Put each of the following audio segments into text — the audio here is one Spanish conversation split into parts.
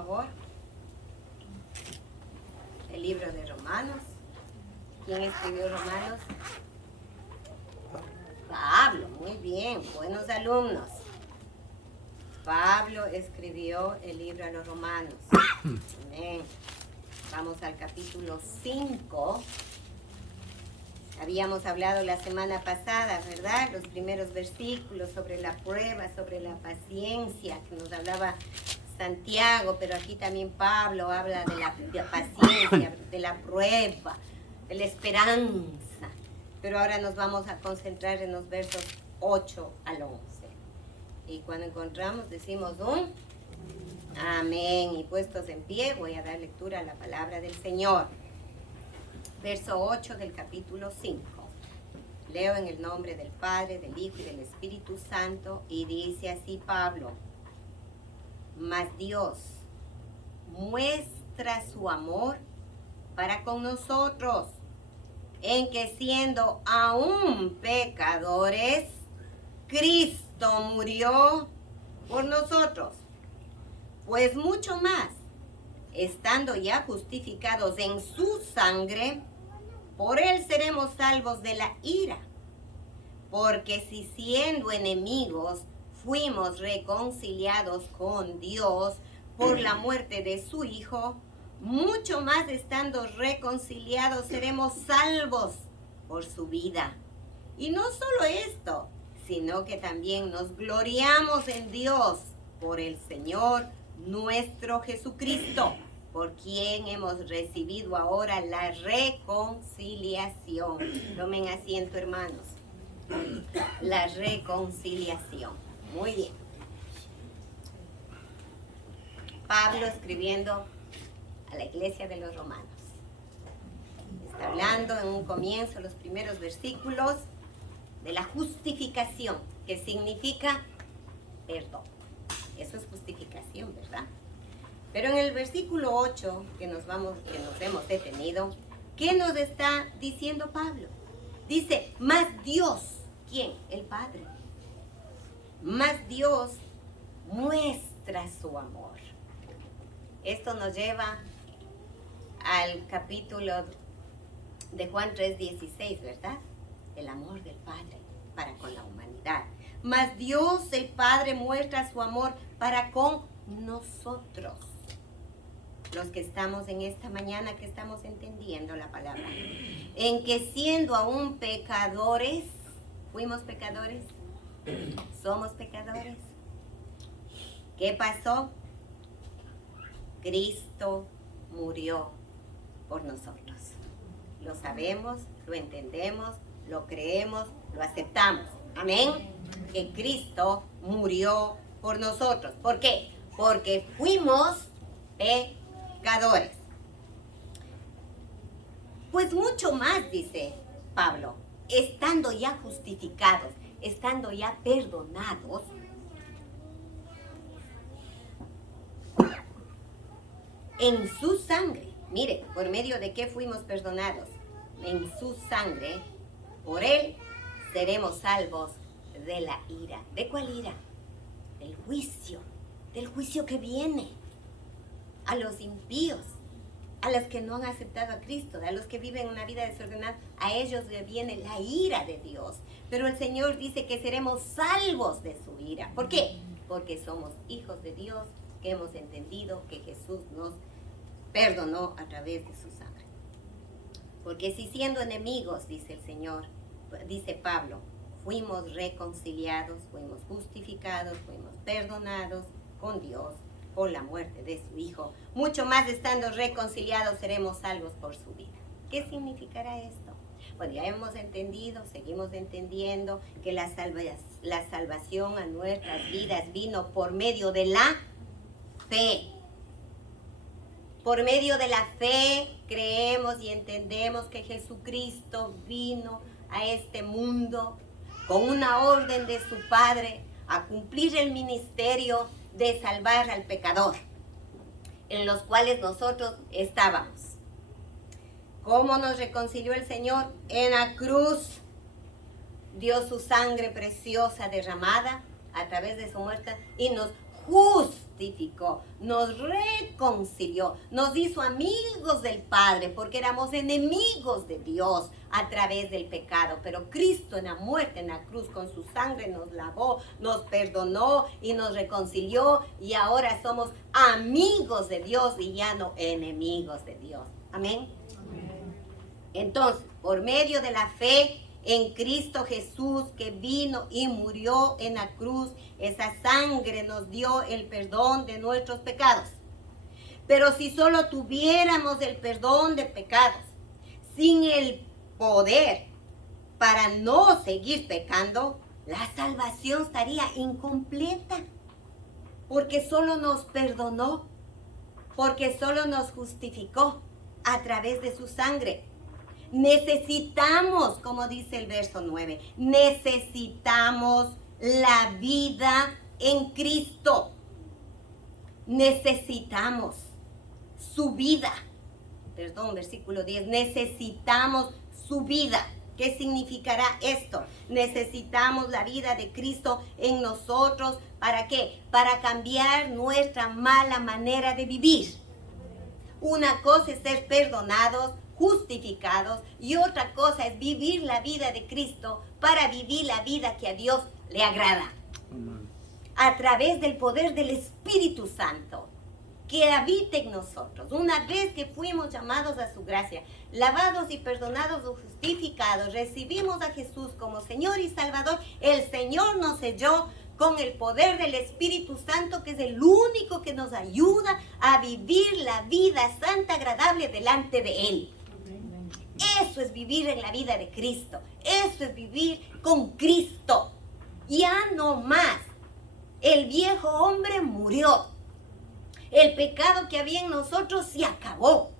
favor. El libro de Romanos. ¿Quién escribió Romanos? Pablo, muy bien, buenos alumnos. Pablo escribió el libro a los Romanos. Amén. Vamos al capítulo 5. Habíamos hablado la semana pasada, ¿verdad? Los primeros versículos sobre la prueba, sobre la paciencia, que nos hablaba Santiago, pero aquí también Pablo habla de la paciencia, de la prueba, de la esperanza. Pero ahora nos vamos a concentrar en los versos 8 al 11. Y cuando encontramos decimos un amén. Y puestos en pie voy a dar lectura a la palabra del Señor. Verso 8 del capítulo 5. Leo en el nombre del Padre, del Hijo y del Espíritu Santo, y dice así Pablo: mas Dios muestra su amor para con nosotros, en que siendo aún pecadores, Cristo murió por nosotros. Pues mucho más, estando ya justificados en su sangre, por él seremos salvos de la ira. Porque si siendo enemigos fuimos reconciliados con Dios por la muerte de su Hijo, mucho más estando reconciliados seremos salvos por su vida. Y no solo esto, sino que también nos gloriamos en Dios por el Señor nuestro Jesucristo, por quien hemos recibido ahora la reconciliación. Tomen asiento, hermanos. La reconciliación. Muy bien. Pablo escribiendo a la iglesia de los romanos. Está hablando en un comienzo, los primeros versículos, de la justificación, que significa perdón. Eso es justificación, ¿verdad? Pero en el versículo 8, que nos hemos detenido, ¿qué nos está diciendo Pablo? Dice, mas Dios, ¿quién? El Padre. Mas Dios muestra su amor. Esto nos lleva al capítulo de Juan 3:16, ¿verdad? El amor del Padre para con la humanidad. Mas Dios, el Padre, muestra su amor para con nosotros. Los que estamos en esta mañana, que estamos entendiendo la palabra. En que siendo aún pecadores, ¿fuimos pecadores? ¿Somos pecadores? ¿Qué pasó? Cristo murió por nosotros. Lo sabemos, lo entendemos, lo creemos, lo aceptamos. Amén. Que Cristo murió por nosotros. ¿Por qué? Porque fuimos pecadores. Pues mucho más, dice Pablo, estando ya justificados, estando ya perdonados, en su sangre. Mire, ¿por medio de qué fuimos perdonados? En su sangre, por él seremos salvos de la ira. ¿De cuál ira? Del juicio que viene a los impíos, a los que no han aceptado a Cristo, a los que viven una vida desordenada. A ellos le viene la ira de Dios. Pero el Señor dice que seremos salvos de su ira. ¿Por qué? Porque somos hijos de Dios, que hemos entendido que Jesús nos perdonó a través de su sangre. Porque si siendo enemigos, dice el Señor, dice Pablo, fuimos reconciliados, fuimos justificados, fuimos perdonados con Dios por la muerte de su Hijo, mucho más estando reconciliados seremos salvos por su vida. ¿Qué significará esto? Bueno, ya hemos entendido, seguimos entendiendo que la salvación a nuestras vidas vino por medio de la fe. Por medio de la fe creemos y entendemos que Jesucristo vino a este mundo con una orden de su Padre a cumplir el ministerio de salvar al pecador, en los cuales nosotros estábamos. ¿Cómo nos reconcilió el Señor? En la cruz dio su sangre preciosa derramada a través de su muerte y nos justificó. justificó, nos reconcilió, nos hizo amigos del Padre, porque éramos enemigos de Dios a través del pecado. Pero Cristo en la muerte, en la cruz, con su sangre nos lavó, nos perdonó y nos reconcilió. Y ahora somos amigos de Dios y ya no enemigos de Dios. Amén. Amén. Entonces, por medio de la fe en Cristo Jesús, que vino y murió en la cruz, esa sangre nos dio el perdón de nuestros pecados. Pero si solo tuviéramos el perdón de pecados, sin el poder para no seguir pecando, la salvación estaría incompleta. Porque solo nos perdonó, porque solo nos justificó a través de su sangre. Necesitamos, como dice el verso 9, necesitamos la vida en Cristo. Necesitamos su vida. Perdón, versículo 10. Necesitamos su vida. ¿Qué significará esto? Necesitamos la vida de Cristo en nosotros. ¿Para qué? Para cambiar nuestra mala manera de vivir. Una cosa es ser perdonados, justificados, y otra cosa es vivir la vida de Cristo para vivir la vida que a Dios le agrada. A través del poder del Espíritu Santo que habita en nosotros. Una vez que fuimos llamados a su gracia, lavados y perdonados o justificados, recibimos a Jesús como Señor y Salvador, el Señor nos selló con el poder del Espíritu Santo, que es el único que nos ayuda a vivir la vida santa, agradable delante de Él. Eso es vivir en la vida de Cristo. Eso es vivir con Cristo. Ya no más. El viejo hombre murió. El pecado que había en nosotros se acabó.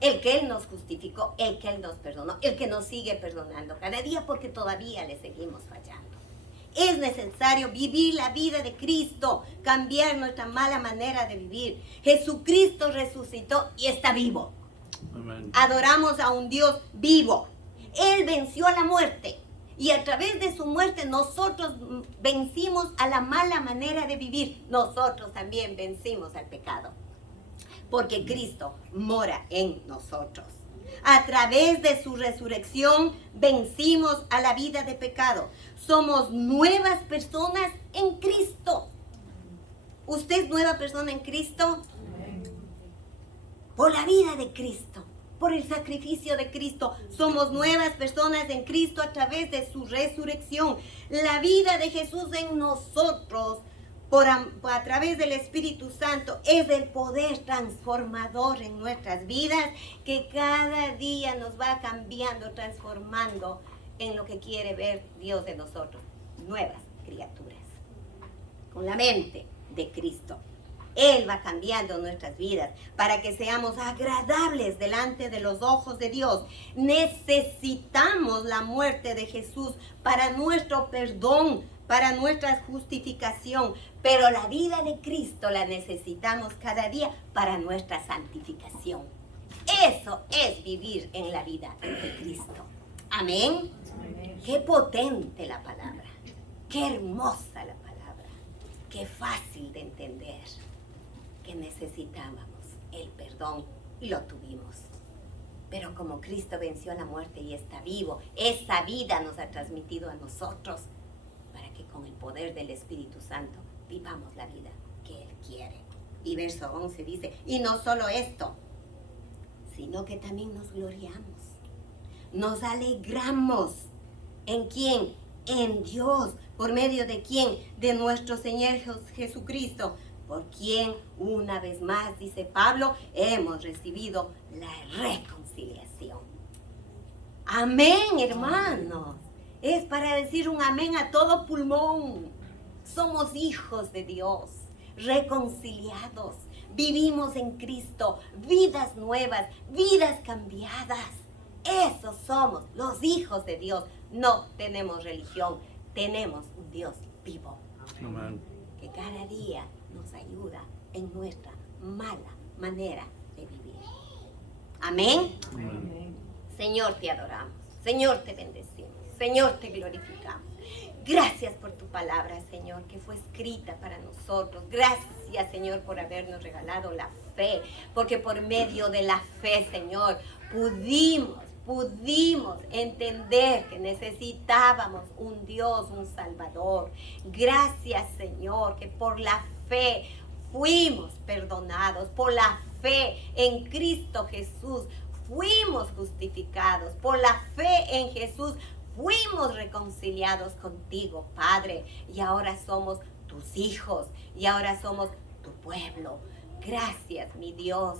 El que Él nos justificó, el que Él nos perdonó, el que nos sigue perdonando cada día, porque todavía le seguimos fallando. Es necesario vivir la vida de Cristo, cambiar nuestra mala manera de vivir. Jesucristo resucitó y está vivo. Amén. Adoramos a un Dios vivo. Él venció a la muerte. Y a través de su muerte nosotros vencimos a la mala manera de vivir. Nosotros también vencimos al pecado. Porque Cristo mora en nosotros. A través de su resurrección vencimos a la vida de pecado. Somos nuevas personas en Cristo. ¿Usted es nueva persona en Cristo? Por la vida de Cristo, por el sacrificio de Cristo, somos nuevas personas en Cristo a través de su resurrección. La vida de Jesús en nosotros, a través del Espíritu Santo, es el poder transformador en nuestras vidas, que cada día nos va cambiando, transformando en lo que quiere ver Dios de nosotros. Nuevas criaturas, con la mente de Cristo. Él va cambiando nuestras vidas para que seamos agradables delante de los ojos de Dios. Necesitamos la muerte de Jesús para nuestro perdón, para nuestra justificación. Pero la vida de Cristo la necesitamos cada día para nuestra santificación. Eso es vivir en la vida de Cristo. Amén. Amén. Qué potente la palabra. Qué hermosa la palabra. Qué fácil de entender. Que necesitábamos el perdón y lo tuvimos. Pero como Cristo venció la muerte y está vivo, esa vida nos ha transmitido a nosotros para que con el poder del Espíritu Santo vivamos la vida que Él quiere. Y verso 11 dice, y no solo esto, sino que también nos gloriamos, nos alegramos. ¿En quién? En Dios. ¿Por medio de quién? De nuestro Señor Jesucristo, por quien, una vez más, dice Pablo, hemos recibido la reconciliación. Amén, hermanos. Es para decir un amén a todo pulmón. Somos hijos de Dios, reconciliados. Vivimos en Cristo, vidas nuevas, vidas cambiadas. Esos somos los hijos de Dios. No tenemos religión, tenemos un Dios vivo. Amén. Que cada día nos ayuda en nuestra mala manera de vivir. Amén. Amén. Señor, te adoramos. Señor, te bendecimos. Señor, te glorificamos. Gracias por tu palabra, Señor, que fue escrita para nosotros. Gracias, Señor, por habernos regalado la fe, porque por medio de la fe, Señor, pudimos entender que necesitábamos un Dios, un Salvador. Gracias, Señor, que por la fe fuimos perdonados, por la fe en Cristo Jesús fuimos justificados, por la fe en Jesús fuimos reconciliados contigo, Padre, y ahora somos tus hijos, y ahora somos tu pueblo. Gracias, mi Dios,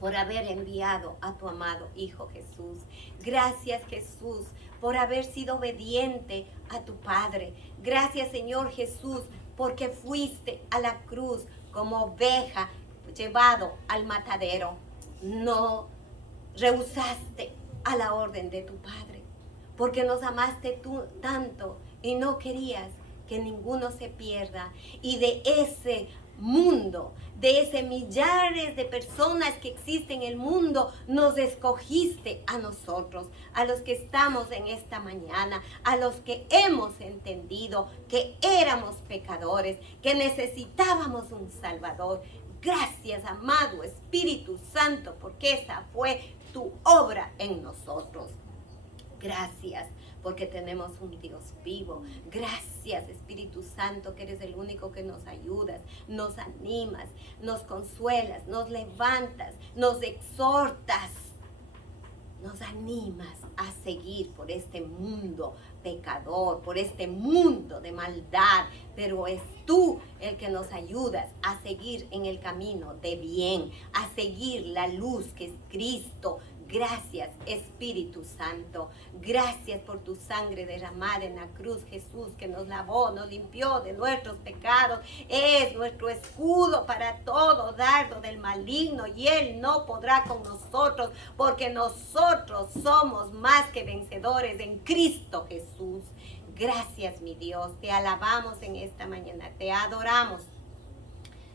por haber enviado a tu amado Hijo Jesús. Gracias, Jesús, por haber sido obediente a tu Padre. Gracias, Señor Jesús, porque fuiste a la cruz como oveja llevado al matadero. No rehusaste a la orden de tu Padre, porque nos amaste tú tanto y no querías que ninguno se pierda. Y de ese mundo, de ese millares de personas que existen en el mundo, nos escogiste a nosotros, a los que estamos en esta mañana, a los que hemos entendido que éramos pecadores, que necesitábamos un Salvador. Gracias, amado Espíritu Santo, porque esa fue tu obra en nosotros. Gracias, porque tenemos un Dios vivo. Gracias, Espíritu Santo, que eres el único que nos ayudas, nos animas, nos consuelas, nos levantas, nos exhortas, nos animas a seguir por este mundo pecador, por este mundo de maldad, pero es tú el que nos ayudas a seguir en el camino de bien, a seguir la luz que es Cristo. Gracias, Espíritu Santo. Gracias por tu sangre derramada en la cruz, Jesús, que nos lavó, nos limpió de nuestros pecados. Es nuestro escudo para todo dardo del maligno, y Él no podrá con nosotros, porque nosotros somos más que vencedores en Cristo Jesús. Gracias, mi Dios. Te alabamos en esta mañana. Te adoramos.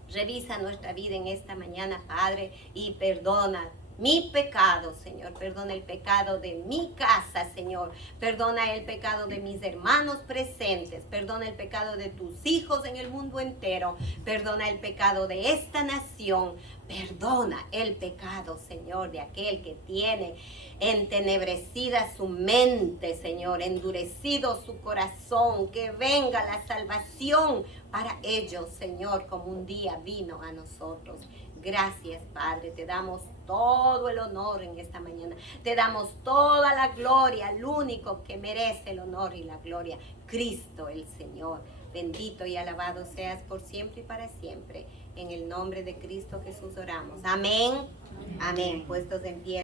Revisa nuestra vida en esta mañana, Padre, y perdona mi pecado, Señor. Perdona el pecado de mi casa, Señor. Perdona el pecado de mis hermanos presentes. Perdona el pecado de tus hijos en el mundo entero. Perdona el pecado de esta nación. Perdona el pecado, Señor, de aquel que tiene entenebrecida su mente, Señor, endurecido su corazón. Que venga la salvación para ellos, Señor, como un día vino a nosotros. Gracias, Padre. Te damos todo el honor en esta mañana. Te damos toda la gloria al único que merece el honor y la gloria, Cristo el Señor. Bendito y alabado seas por siempre y para siempre. En el nombre de Cristo Jesús oramos. Amén. Amén. Puestos en pie.